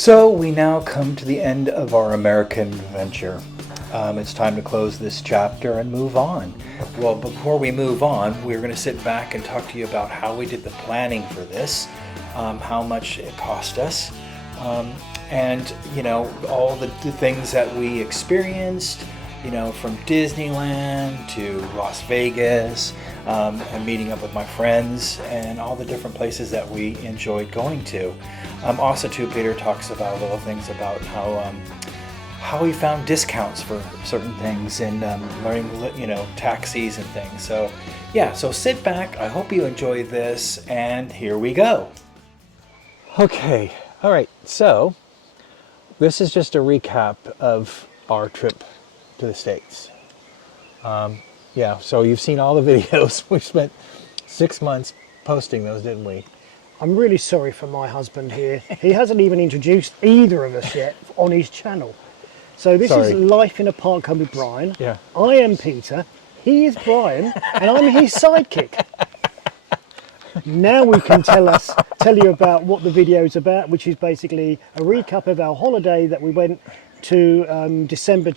So we now come to the end of our American venture. It's time to close this chapter and move on. Well, before we move on, we're going to sit back and talk to you about how we did the planning for this, how much it cost us, and all the things that we experienced. From Disneyland to Las Vegas, and meeting up with my friends, and all the different places that we enjoyed going to. Also, too, Peter talks about little things about how he found discounts for certain things and learning, taxis and things. So, yeah. So sit back. I hope you enjoy this, and here we go. Okay. All right. So this is just a recap of our trip to the States. So you've seen all the videos. We spent 6 months posting those, didn't we? I'm really sorry for my husband here. He hasn't even introduced either of us yet on his channel. So this is Life in a Park Home with Brian. Yeah. I am Peter, he is Brian, and I'm his sidekick. Now we can tell you about what the video is about, which is basically a recap of our holiday that we went to December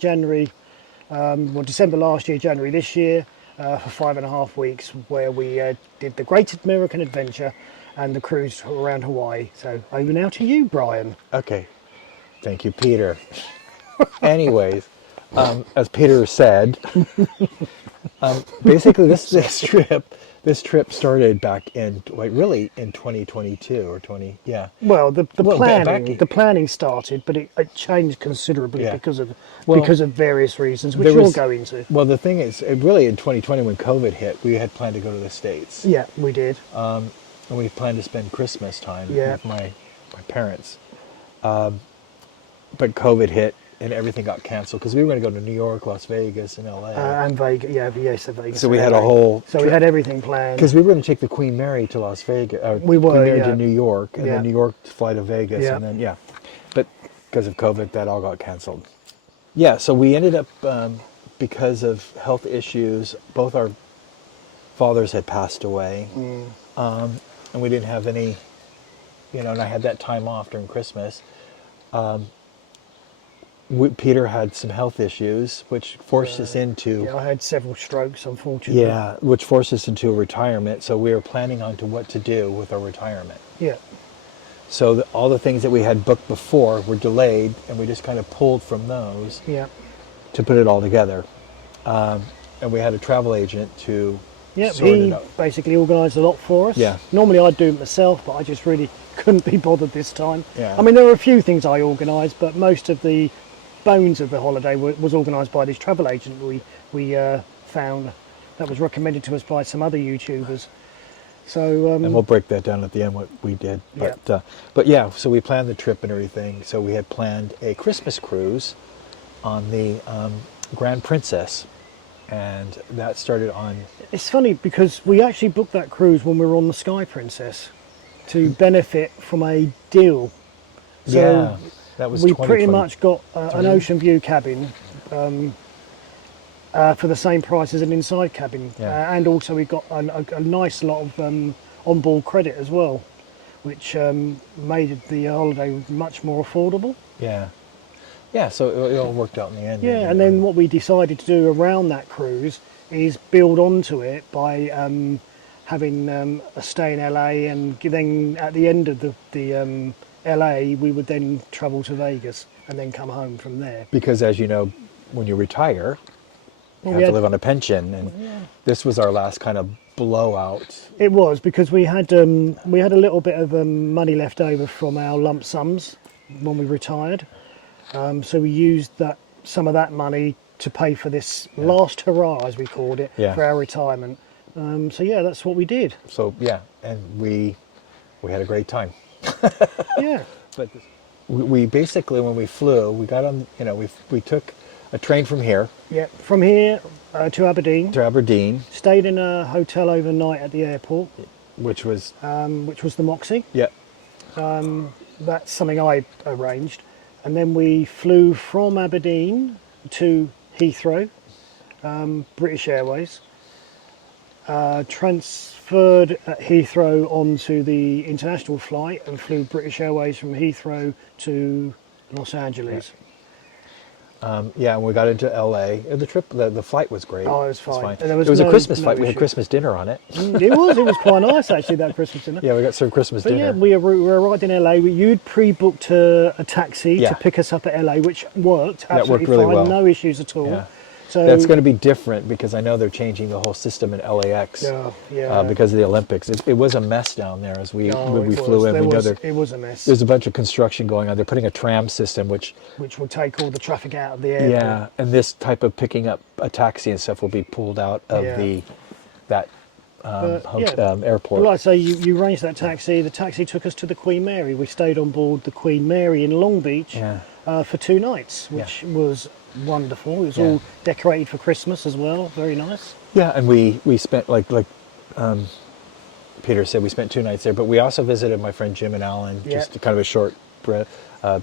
last year, January this year, for 5.5 weeks, where we did the Great American Adventure and the cruise around Hawaii. So over now to you, Brian. Okay. Thank you, Peter. Anyways, as Peter said, basically this trip started back in in 2022 or 20. Yeah. Well, the planning started, but it changed considerably because of various reasons, which we'll go into. Well, the thing is, really in 2020 when COVID hit, we had planned to go to the States. Yeah, we did. And we planned to spend Christmas time with my parents. But COVID hit and everything got canceled because we were going to go to New York, Las Vegas, and LA. And Vegas, Vegas. So we had a whole. So we had everything planned. Because we were going to take the Queen Mary to Las Vegas. We were, Queen Mary to New York, and then New York to fly to Vegas, Yeah. and then But because of COVID, that all got canceled. Yeah, so we ended up because of health issues. Both our fathers had passed away, and we didn't have any. And I had that time off during Christmas. Peter had some health issues, which forced us into... I had several strokes, unfortunately. Yeah, which forced us into a retirement. So we were planning on to what to do with our retirement. Yeah. So all the things that we had booked before were delayed, and we just kind of pulled from those to put it all together. And we had a travel agent to sort it out. He basically organised a lot for us. Yeah. Normally I'd do it myself, but I just really couldn't be bothered this time. Yeah. I mean, there were a few things I organised, but most of the bones of the holiday was organised by this travel agent we found that was recommended to us by some other YouTubers. So and we'll break that down at the end what we did. But so we planned the trip and everything. So we had planned a Christmas cruise on the Grand Princess, and that started on... It's funny because we actually booked that cruise when we were on the Sky Princess to benefit from a deal. So that was we pretty much got an ocean view cabin for the same price as an inside cabin, and also we got a nice lot of onboard credit as well, which made the holiday much more affordable. So it all worked out in the end. And then what we decided to do around that cruise is build onto it by having a stay in LA, and then at the end of the LA, we would then travel to Vegas and then come home from there. Because as you know, when you retire, you have to live on a pension, and this was our last kind of blowout. It was, because we had a little bit of money left over from our lump sums when we retired, so we used some of that money to pay for this last hurrah, as we called it, for our retirement. That's what we did. So and we had a great time. But we basically, when we flew, we got on, we took a train from here. From here to Aberdeen. Stayed in a hotel overnight at the airport. Which was the Moxie. That's something I arranged. And then we flew from Aberdeen to Heathrow, British Airways. transferred at Heathrow onto the international flight and flew British Airways from Heathrow to Los Angeles. Yeah, and we got into LA. The trip, the flight was great. Oh, it was fine. And there It was was a no- Christmas no flight. We had issue. Christmas dinner on it. It was quite nice actually, that Christmas dinner. Yeah, we got served Christmas But dinner. yeah, we arrived in LA. You'd pre-booked a taxi Yeah. to pick us up at LA, which worked That absolutely worked really fine, well. no issues at all. Yeah. So That's going to be different because I know they're changing the whole system in LAX yeah. because of the Olympics. It was a mess down there as we flew in. It was a mess, There's a bunch of construction going on. They're putting a tram system, which will take all the traffic out of the airport. yeah, and this type of picking up a taxi and stuff will be pulled out of Yeah. that airport. Well, like I say, you arranged that taxi. The taxi took us to the Queen Mary. We stayed on board the Queen Mary in Long Beach Yeah. for 2 nights, which was wonderful. It was Yeah. all decorated for Christmas as well. Very nice. Yeah, and we spent like Peter said, we spent 2 nights there, but we also visited my friend Jim and Alan, Yeah. just kind of a short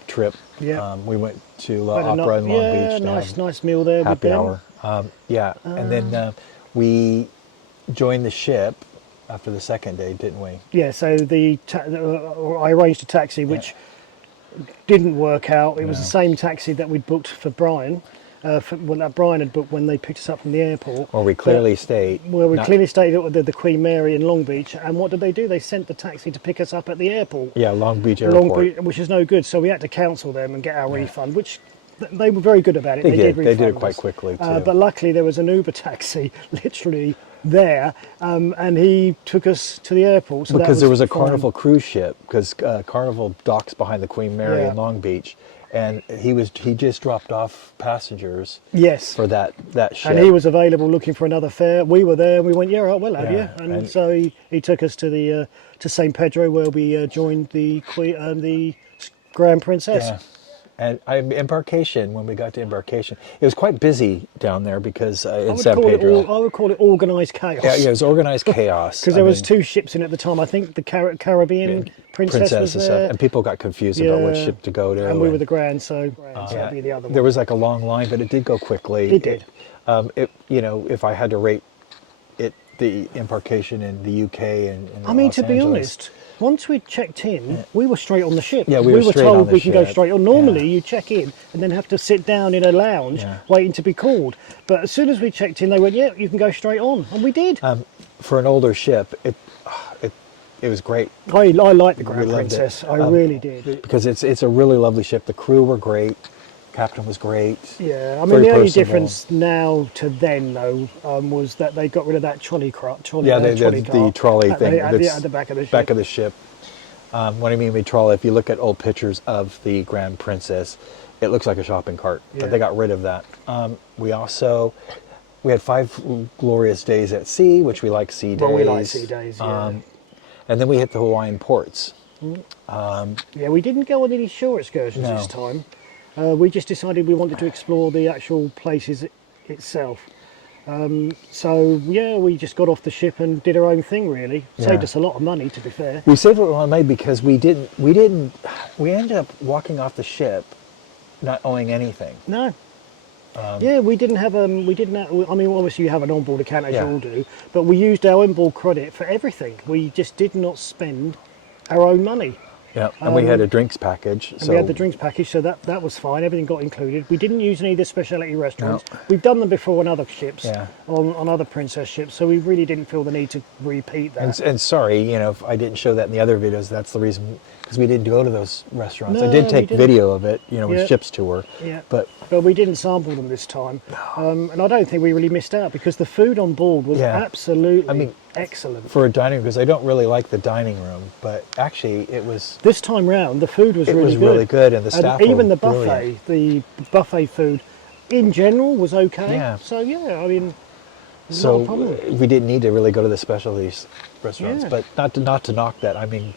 trip. Yeah. We went to La Had a Opera in Long yeah, Beach. to have nice meal there. happy with them. hour. And then we joined the ship after the second day, didn't we? Yeah, so I arranged a taxi which didn't work out. It was the same taxi that we'd booked for Brian, that Brian had booked when they picked us up from the airport. Or we clearly stayed. Well, we not- clearly stayed at the Queen Mary in Long Beach, and what did they do? They sent the taxi to pick us up at the airport. Yeah, Long Beach Airport. Long Beach, which is no good, so we had to cancel them and get our refund, which they were very good about it. They did. They did it refund quite us. quickly, too. But luckily there was an Uber taxi literally there, and he took us to the airport. So Because there was a fine. Carnival cruise ship, because Carnival docks behind the Queen Mary Yeah. in Long Beach, and he just dropped off passengers Yes. for that ship. And he was available looking for another fare. We were there, and we went, yeah, right, we'll have Yeah, you. And, and- so he took us to the to St Pedro, where we joined the Grand Princess. Yeah. And embarkation, when we got to embarkation, it was quite busy down there because in San Pedro. I would call it organised chaos. Yeah, it was organized chaos. Because there was 2 ships in at the time. I think the Caribbean Princess was and there. stuff, and people got confused about which Yeah. ship to go to. And we were the Grand, so yeah, that'd be the other one. there was like a long line, but it did go quickly. It did. If I had to rate it, the embarkation in the UK and I mean, Los to be Angeles, honest, once we checked in, we were straight on the ship. Yeah, we were straight on told the we can go ship. straight on. Normally, Yeah. you check in and then have to sit down in a lounge Yeah. waiting to be called. But as soon as we checked in, they went, "Yeah, you can go straight on," and we did. for an older ship, it was great. I liked the We Grand loved it. Princess. I really did. Because it's a really lovely ship. The crew were great. Captain was great. Yeah, I mean, Very the only personable. difference now to then, though, was that they got rid of that trolley car. Yeah, the trolley thing at that's the back of the ship. Back of the ship. What I mean by trolley, if you look at old pictures of the Grand Princess, it looks like a shopping cart. Yeah. But they got rid of that. We had 5 glorious days at sea, which we like sea days. Well, we like sea days, yeah. And then we hit the Hawaiian ports. Yeah, we didn't go on any shore excursions No. this time. We just decided we wanted to explore the actual places itself. So yeah, we just got off the ship and did our own thing. Really saved Yeah. us a lot of money, to be fair. We saved a lot of money because we ended up walking off the ship not owing anything. No. Yeah, we didn't have. I mean, obviously you have an onboard account as Yeah. you all do, but we used our onboard credit for everything. We just did not spend our own money. Yeah, and we had a drinks package. And we had the drinks package, so that was fine. Everything got included. We didn't use any of the specialty restaurants. No. We've done them before on other ships, Yeah. on other Princess ships, so we really didn't feel the need to repeat that. And sorry, if I didn't show that in the other videos, that's the reason, because we didn't go to those restaurants. I No, did we take didn't. video of it, with Yeah. ship's tour. Yeah. But we didn't sample them this time, and I don't think we really missed out because the food on board was Yeah. absolutely excellent. for a dining room, because I don't really like the dining room, but actually it was This time round, the food was It really was good. really good, and the staff were even the buffet, brilliant. the buffet food, in general, was okay. Yeah. So yeah, I mean, not a so problem. we didn't need to really go to the specialties restaurants. Yeah. But not to knock that. I mean,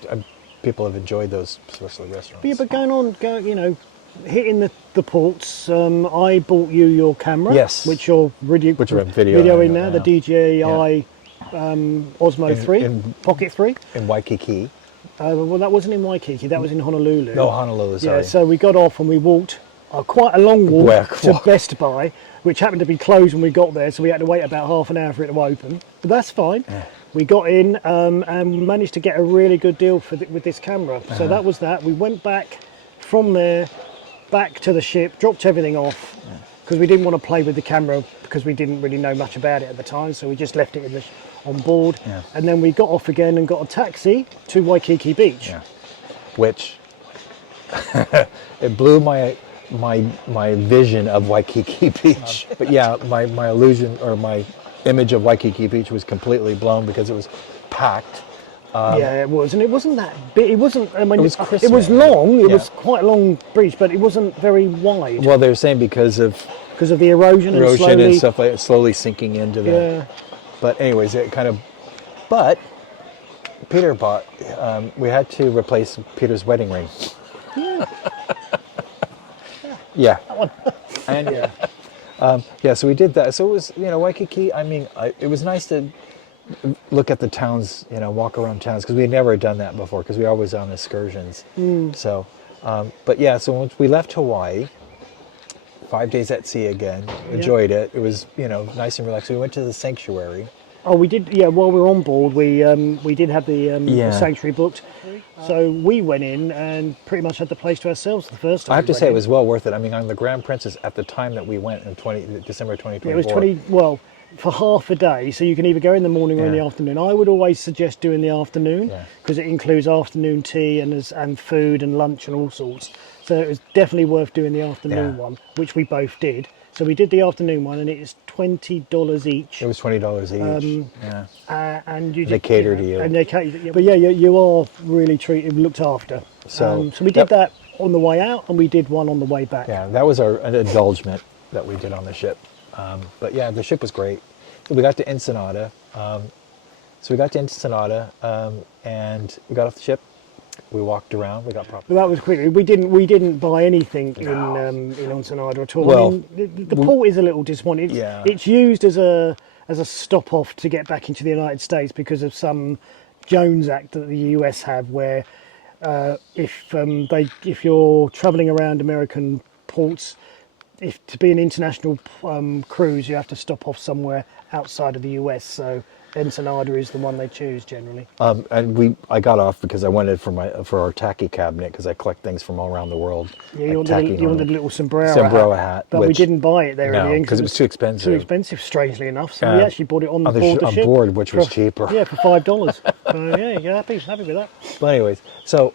people have enjoyed those specialty restaurants. But yeah, but hitting the ports. I bought you your camera. Yes. Which you're Which we're videoing videoing now. now. The DJI Osmo 3, in- Pocket 3. in Waikiki. Well, that wasn't in Waikiki. That was in Honolulu. No, Honolulu. Sorry. Yeah. So we got off and we walked quite a long walk Yeah, to Best Buy, which happened to be closed when we got there, so we had to wait about half an hour for it to open. But that's fine. We got in and managed to get a really good deal with this camera. So that was that. We went back from there, back to the ship, dropped everything off, because we didn't want to play with the camera because we didn't really know much about it at the time, so we just left it on board. Yeah. And then we got off again and got a taxi to Waikiki Beach. Yeah. Which it blew my vision of Waikiki Beach. But yeah, my illusion or my image of Waikiki Beach was completely blown because it was packed. Yeah, it was, and it wasn't that big. It wasn't. I mean, It was it was crisp. long. It Yeah. was quite a long beach, but it wasn't very wide Well, they were saying because of because of the erosion, erosion and slowly. and stuff like slowly sinking into the. Yeah, But anyways, it kind of. But Peter bought. We had to replace Peter's wedding ring. Yeah. And yeah, so we did that. So it was, Waikiki. I mean, it was nice to look at the towns, walk around towns because we had never done that before because we were always on excursions. So, but yeah, so once we left Hawaii, 5 days at sea again, enjoyed it. It was, nice and relaxed. We went to the sanctuary. Oh, we did. Yeah, while we were on board, we did have the Yeah. sanctuary booked, so we went in and pretty much had the place to ourselves the first time. I have we to went say it in. was well worth it. I mean, on the Grand Princess at the time that we went in December 2024. It was 20. Well, for half a day, so you can either go in the morning or in the Yeah. afternoon. I would always suggest doing the afternoon Yeah. because it includes afternoon tea and food and lunch and all sorts. So it was definitely worth doing the afternoon Yeah. one, which we both did. So we did the afternoon one, and it is $20 each. It was $20 each. Yeah. And you They cater to you. And they cater. Yeah, but yeah, you are really looked after. So So we did that on the way out, and we did one on the way back. Yeah, that was an indulgement that we did on the ship. But yeah, the ship was great. So we got to Ensenada. And we got off the ship. We walked around. We got proper. But that was quick. We didn't buy anything in Ensenada at all. Well, I mean, the port is a little disappointing. Yeah. It's used as a stop off to get back into the United States because of some Jones Act that the US have, where if you're travelling around American ports, if to be an international cruise, you have to stop off somewhere outside of the US. So Ensenada is the one they choose generally. And I got off because I wanted for our tacky cabinet because I collect things from all around the world. Yeah, like you tacky wanted a little sombrero hat, but we which- didn't buy it there in No, the end because it was too expensive. Too expensive, strangely enough. So Yeah. we actually bought it on On the board the on ship. board, which was for- cheaper. Yeah, for $5. So yeah, you're happy with that. But anyways, so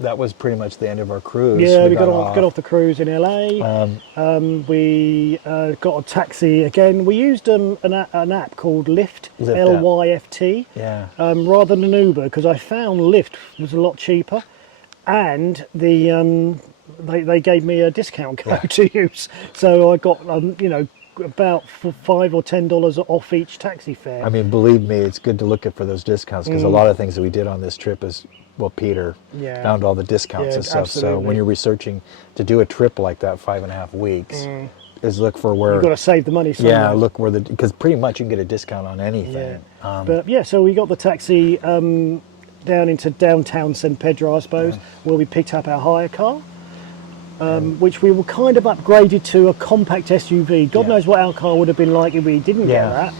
that was pretty much the end of our cruise. Yeah, we got off the cruise in LA. We got a taxi again. We used an app called Lyft, Lyft app. Lyft, Yeah. rather than Uber, because I found Lyft was a lot cheaper, and they gave me a discount code to use, so I got about $5 or $10 off each taxi fare. I mean, believe me, it's good to look at for those discounts because a lot of things that we did on this trip Peter Yeah. found all the discounts Yeah, and stuff. So absolutely. when you're researching to do a trip like that, 5.5 weeks, is look for where. You've got to save the money somewhere. Yeah, look where because pretty much you can get a discount on anything. But yeah, so we got the taxi down into downtown San Pedro, I suppose, where we picked up our hire car, which we were kind of upgraded to a compact SUV. God Yeah. knows what our car would have been like if we didn't get Yeah. that,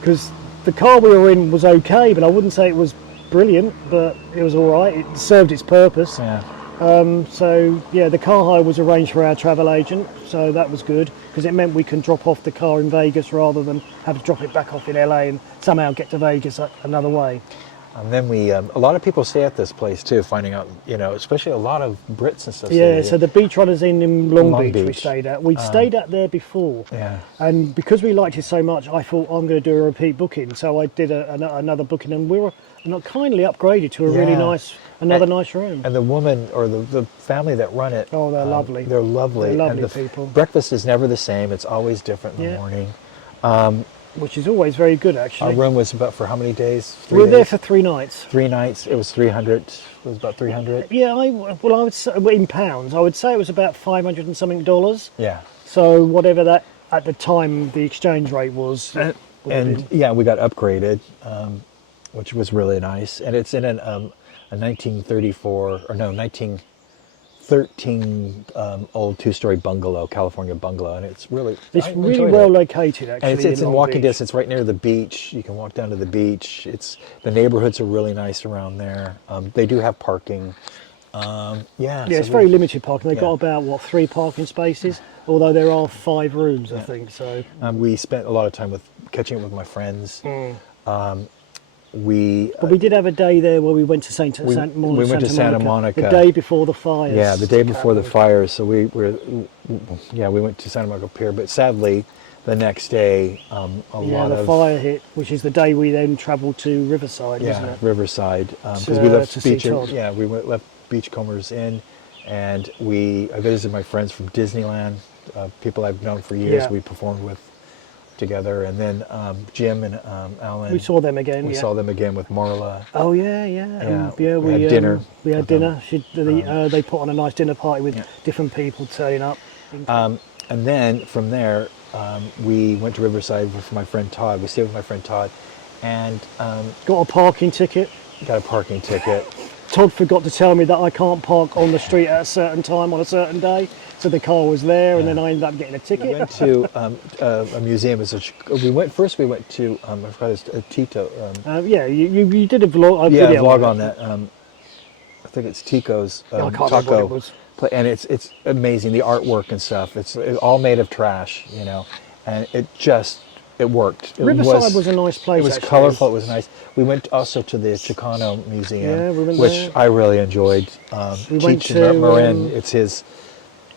because the car we were in was okay, but I wouldn't say it was brilliant, but it was all right. It served its purpose. Yeah. So yeah, the car hire was arranged for our travel agent, so that was good because it meant we can drop off the car in Vegas rather than have to drop it back off in LA and somehow get to Vegas another way. And then we, a lot of people stay at this place too, finding out, especially a lot of Brits and stuff. Yeah, stay so the Beach Runners Inn in Long Long Beach we Beach. stayed at. We'd stayed at there before. Yeah. And because we liked it so much, I thought I'm going to do a repeat booking. So I did another booking, and we were kindly upgraded to a really Yeah. nice room. And the woman or the family that run it. Oh, they're lovely. They're lovely. They're lovely and the people. Breakfast is never the same. It's always different in the Yeah. morning. Which is always very good, Our actually. room was about for how many days? We were there days? for 3 nights. 3 nights. It was 300. It was about 300. Yeah, I would say in pounds. I would say it was about $500 and something dollars. Yeah. So whatever that at the time the exchange rate was. would have And been. yeah, we got upgraded, which was really nice. And it's in a 1934 or no 13 old two-story bungalow, California bungalow, and it's really It's I really enjoyed well it. located, actually. And it's in Long walking Beach. distance, right near the beach. You can walk down to the beach. The neighborhoods are really nice around there. They do have parking. Yeah, Yeah, so it's very we- limited parking. They've yeah. got about, what, 3 parking spaces? Although there are 5 rooms, I think, so... We spent a lot of time catching up with my friends. We But we did have a day there where we went to Santa Monica. the day before the fires. Yeah, the day before the fires. So we went to Santa Monica Pier, but sadly, the next day, a lot the of fire hit, which is the day we then travelled to Riverside, wasn't it? Riverside, because To- we left to see Beach. Todd. Yeah, left Beachcombers Inn, and I visited my friends from Disneyland, people I've known for years. Yeah. We performed with together, and then Jim and Alan. We saw them again, We yeah. saw them again with Marla. Oh, yeah. We had dinner We had with dinner. They put on a nice dinner party with Yeah. different people turning up. And then from there, we went to Riverside with my friend Todd. We stayed with my friend Todd, and Got a parking ticket. got a parking ticket. Todd forgot to tell me that I can't park on the street at a certain time on a certain day. So the car was there, and then I ended up getting a We ticket. went to a museum. We went to I forgot it's Tito. You did a vlog. Yeah, a video vlog it. on that. I think it's Tico's I can't remember taco. what it was. And it's amazing, the artwork and stuff. It's all made of trash, and it worked. Riverside was a nice place, It was actually. colorful. It was nice. We went also to the Chicano Museum, Yeah, we went which there. I really enjoyed. We went Cheech to, and Marin, it's his.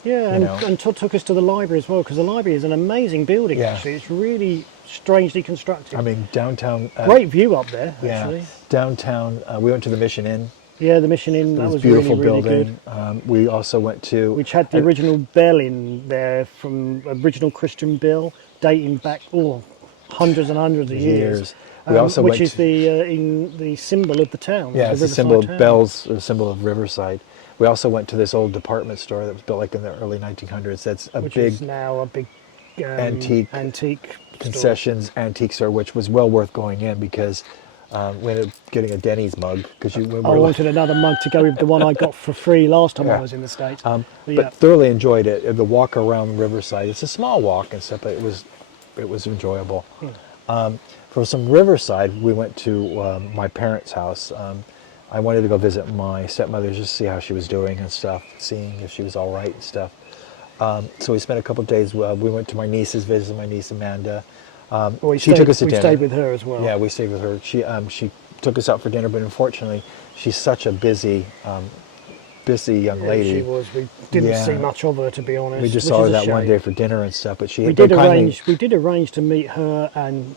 Yeah, you know. and Todd took us to the library as well, because the library is an amazing building, Yeah. actually. It's really strangely constructed. I mean, downtown. Great view up there, Yeah, actually. downtown. We went to the Mission Inn. Yeah, the Mission Inn, It that was was beautiful really, really building. good. We also went to Which had the original bell in there from original Christian bell, dating back hundreds and hundreds of years. We also which went is to- the symbol of the town. Yeah, it's a Riverside symbol of town. bells, a symbol of Riverside. We also went to this old department store that was built like in the early 1900s. That's a Which big is now a big antique store. concessions antique store, which was well worth going in because we ended up getting a Denny's mug because I wanted another mug to go with the one I got for free last time Yeah. I was in the States. but thoroughly enjoyed it. The walk around Riverside. It's a small walk and stuff, but it was enjoyable. From some Riverside, we went to my parents' house. I wanted to go visit my stepmother just to see how she was doing and stuff, seeing if she was all right and stuff. So we spent a couple of days. We went to my niece's, visited my niece Amanda. She took us to dinner. We stayed with her as well. Yeah, we stayed with her. She took us out for dinner, but unfortunately, she's such a busy young Yeah, lady. she was. We didn't Yeah. see much of her, to be honest. We just which saw her is a that one shame. day for dinner and stuff, but she We had did kindly. arrange to meet her and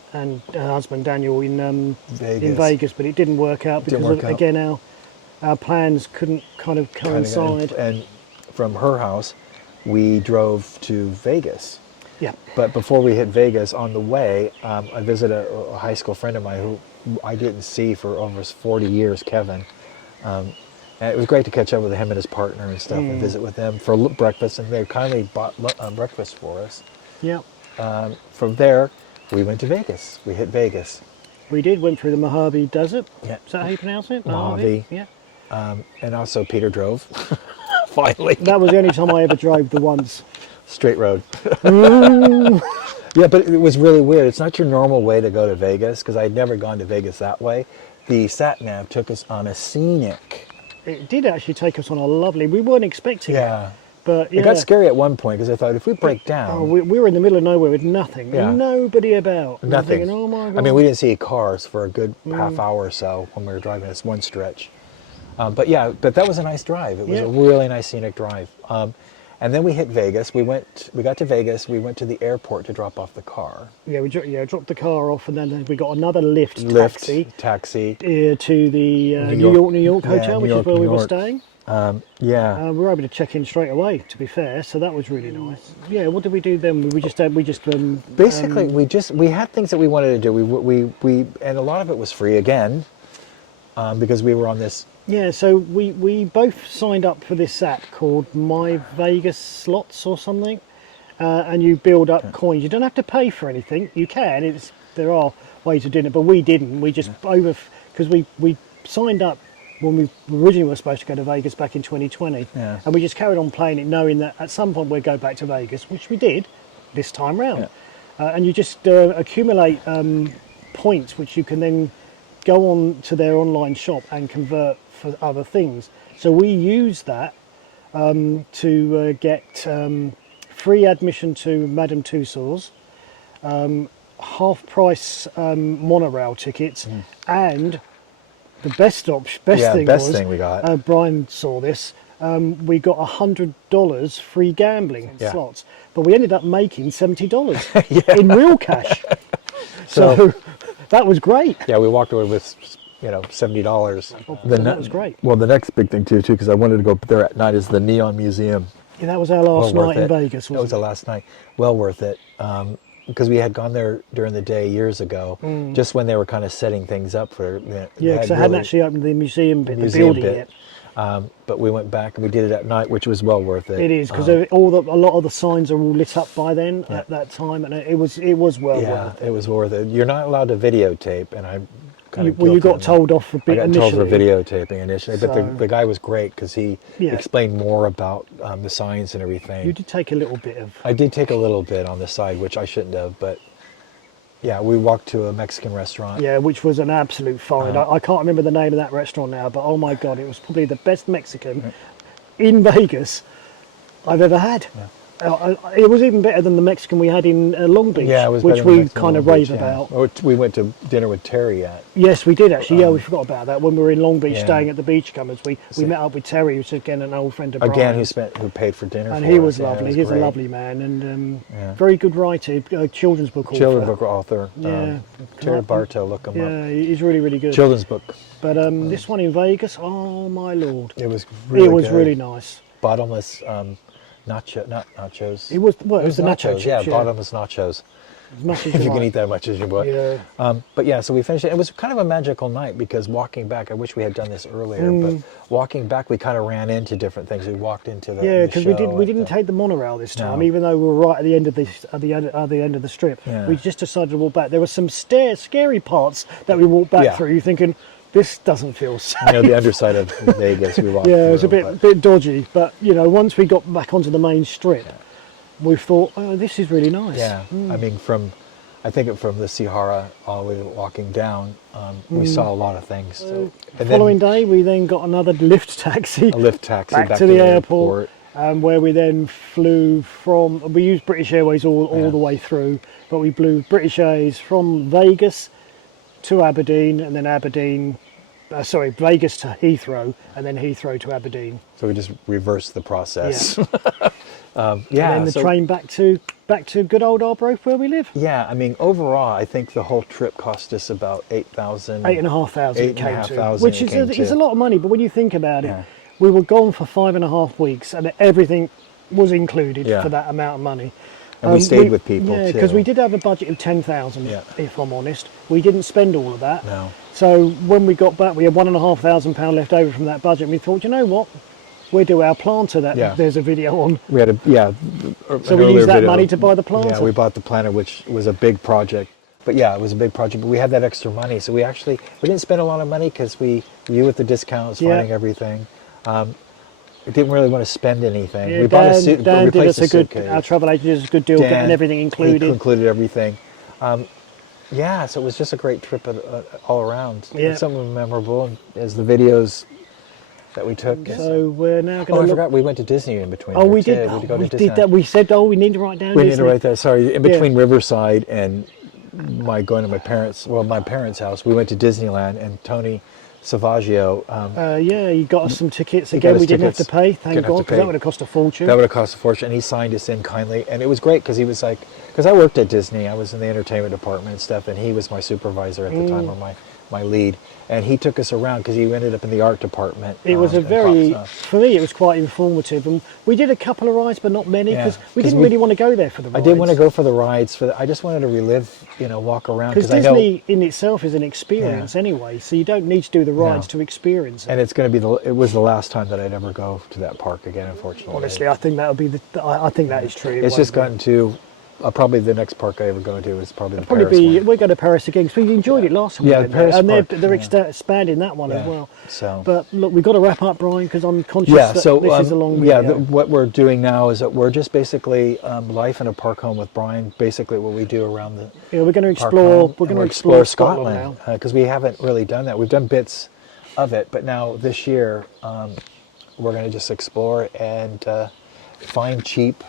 her husband Daniel in Vegas. Vegas, but it didn't work out because Didn't work out. again our plans couldn't kind of coincide. And from her house, we drove to Vegas. Yeah. But before we hit Vegas, on the way, I visited a high school friend of mine who I didn't see for over 40 years, Kevin. And it was great to catch up with him and his partner and stuff and visit with them for breakfast, and they kindly bought breakfast for us. Yeah. From there, we went to Vegas. We hit Vegas. We went through the Mojave Desert. Yeah. Is that how you pronounce it? Mojave. Yeah. And also Peter drove, finally. That was the only time I ever drove the once. Straight road. Yeah, but it was really weird. It's not your normal way to go to Vegas, because I'd never gone to Vegas that way. The sat-nav took us on a scenic. It did actually take us on a lovely. We weren't expecting it, but yeah. It got scary at one point, because I thought, if we break down... Oh, we were in the middle of nowhere with nothing. Yeah. Nobody about. And I'm Nothing. thinking, oh my God. I mean, we didn't see cars for a good half hour or so when we were driving this one stretch. But that was a nice drive. It was a really nice scenic drive. And then we hit Vegas. We got to Vegas. We went to the airport to drop off the car. Yeah, we dropped the car off, and then we got another lift Taxi. to the New York hotel, Yeah, which New is where York, we New were York. staying. Yeah. We were able to check in straight away, to be fair, so that was really nice. Yeah, what did we do then? We just Basically, we had things that we wanted to do. We and a lot of it was free again, because we were on this. Yeah, so we both signed up for this app called My Vegas Slots or something, and you build up coins. You don't have to pay for anything. You can. There are ways of doing it, but we didn't. We just because we signed up when we originally were supposed to go to Vegas back in 2020. Yeah. And we just carried on playing it, knowing that at some point we'd go back to Vegas, which we did this time round. And you just accumulate points, which you can then go on to their online shop and convert for other things. So we use that to get free admission to Madame Tussauds, half price monorail tickets, and the best thing we got. Brian saw this. We got $100 free gambling Yeah. slots, but we ended up making $70 in real cash. So that was great. Yeah, we walked away with, $70. That was great. Well, the next big thing too, because I wanted to go up there at night, is the Neon Museum. Yeah, that was our last Well night worth in it. Vegas. That was the Wasn't last night. Well worth it. Because we had gone there during the day years ago, just when they were kind of setting things up for. it? Yeah, because I hadn't actually opened the museum bit, the building yet. But we went back and we did it at night, which was well worth it. It is because a lot of the signs are all lit up by then at that time, and it was well Yeah, worth it. it was worth it. You're not allowed to videotape, and I kind of Well, you got guilty. told off for I got told for initially. videotaping initially, but So- the guy was great because he Yeah. explained more about the signs and everything. You did take a little bit of. I did take a little bit on the side, which I shouldn't have, but yeah, we walked to a Mexican restaurant. Yeah, which was an absolute find. Uh-huh. I can't remember the name of that restaurant now, but oh my god, it was probably the best Mexican in Vegas I've ever had. It was even better than the Mexican we had in Long Beach, Yeah, it was which better than we Mexican kind of Long rave Beach, yeah. about. Or we went to dinner with Terry at. Yes, we did actually. Yeah, we forgot about that when we were in Long Beach Yeah. staying at the Beachcombers. We met up with Terry, who's again an old friend of Again, Brian's. who paid for dinner And for he us. was Yeah, it lovely. was He's a great. lovely man and Yeah. very good writer, children's book author. Children's book author. Yeah. Terry Bartow, look him up. Yeah, he's really, really good. Children's book. But this one in Vegas, oh my lord, It was really it was good. really nice. Bottomless not nachos. It was the nacho chips. Yeah, bottomless nachos. As much as If you can like. eat that much as you want. Yeah. But yeah, so we finished it. It was kind of a magical night because walking back, I wish we had done this earlier, but walking back, we kind of ran into different things. We walked into the Yeah, the because show we at didn't the- take the monorail this time, No. even though we were right at the end of the end of the strip. Yeah. We just decided to walk back. There were some scary parts that we walked back Yeah. through. You're thinking, this doesn't feel safe. the underside of Vegas. We walked Yeah, it was a through, bit dodgy, but once we got back onto the main strip, we thought, oh, this is really nice. Yeah, I mean, from the Sihara all the way walking down, we saw a lot of things. So, and Following then day, we then got another lift taxi a lift taxi back to the airport, where we then flew from. We used British Airways all the way through, but we flew British Airways from Vegas to Aberdeen, and then Vegas to Heathrow, and then Heathrow to Aberdeen. So we just reversed the process. And then the train back to good old Arbroath where we live. Yeah, I mean, overall, I think the whole trip cost us about $8,000. $8,500 it came to, $8,500 which it came is to. a lot of money. But when you think about Yeah. it, we were gone for 5.5 weeks, and everything was included Yeah. for that amount of money. And we stayed with people, Yeah, because too. we did have a budget of 10,000. Yeah. If I'm honest, we didn't spend all of that. No. So when we got back, we had £1,500 left over from that budget. And we thought, you know what? We'll do our planter that Yeah. there's a video on. We had So we used that money to buy the planter. Yeah, we bought the planter, which was a big project. But yeah, it was a big project. But we had that extra money, so we didn't spend a lot of money because you with the discounts, Yeah. finding everything. We didn't really want to spend anything. Yeah, we bought a Dan, suit. Dan We did replaced us the a good. suitcase. Our travel agent did us a good deal, Dan, getting everything He included. included everything. Yeah, so it was just a great trip all around. Yeah. And some of them memorable, and as the videos that we took. So we're now Oh, going I to look. forgot we went to Disney in between. Oh, there, we too. did. We, Oh, we did that. We said, we need to write down. We need to Disney. write that. Sorry, in between Riverside and going to my parents' house, we went to Disneyland, and Tony Savaggio. Yeah, he got us some tickets. He Again, got us we didn't have tickets. to pay, thank Didn't have God, to because pay. that would have cost a fortune. That would have cost a fortune, and he signed us in kindly, and it was great because he was like, because I worked at Disney, I was in the entertainment department and stuff, and he was my supervisor at the time, or my lead, and he took us around because he ended up in the art department. It was a and very, props, for me, it was quite informative, and we did a couple of rides, but not many, Yeah, because we 'cause didn't we- really want to go there for the I rides. didn't want to go for the rides. I just wanted to relive, walk around because because I know. Disney in itself is an experience anyway, so you don't need to do the rides to experience it. And it's going to be it was the last time that I'd ever go to that park again, unfortunately. Honestly, I think that would be I think that is true. It It's won't just be. gotten too probably the next park I ever go to is probably the Probably Paris one. we're going to Paris again because we enjoyed it last time. Yeah, we went Paris there. And park, they're expanding that one as Yeah, well. so- But look, we've got to wrap up, Brian, because I'm conscious Yeah, that so this is a long yeah, video. what we're doing now is that we're just basically life in a park home with Brian. Basically, what we do around the Yeah, we're going to park explore. home, We're and going to explore Scotland Scotland now. because we haven't really done that. We've done bits of it, but now this year we're going to just explore and find cheap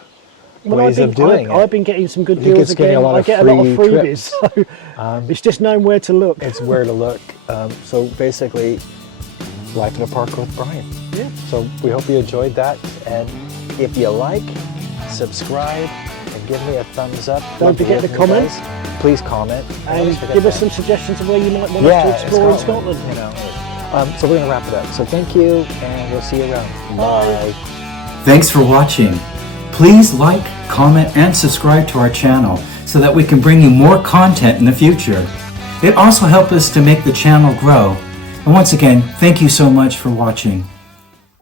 ways of doing it. I've been getting some good He deals gets getting again. a lot I of get a lot of free freebies, trips. so it's just knowing where to look. It's where to look. So basically, life in a park with Brian. Yeah. So we hope you enjoyed that, and if you like, subscribe and give me a thumbs up. Don't Love to forget hear to from you comment. guys. Please comment And Always forget give us that. some suggestions of where you might want us to explore in Scotland. You know. So we're gonna wrap it up. So thank you, and we'll see you around. Bye. Thanks for watching. Please like, comment, and subscribe to our channel so that we can bring you more content in the future. It also helps us to make the channel grow. And once again, thank you so much for watching.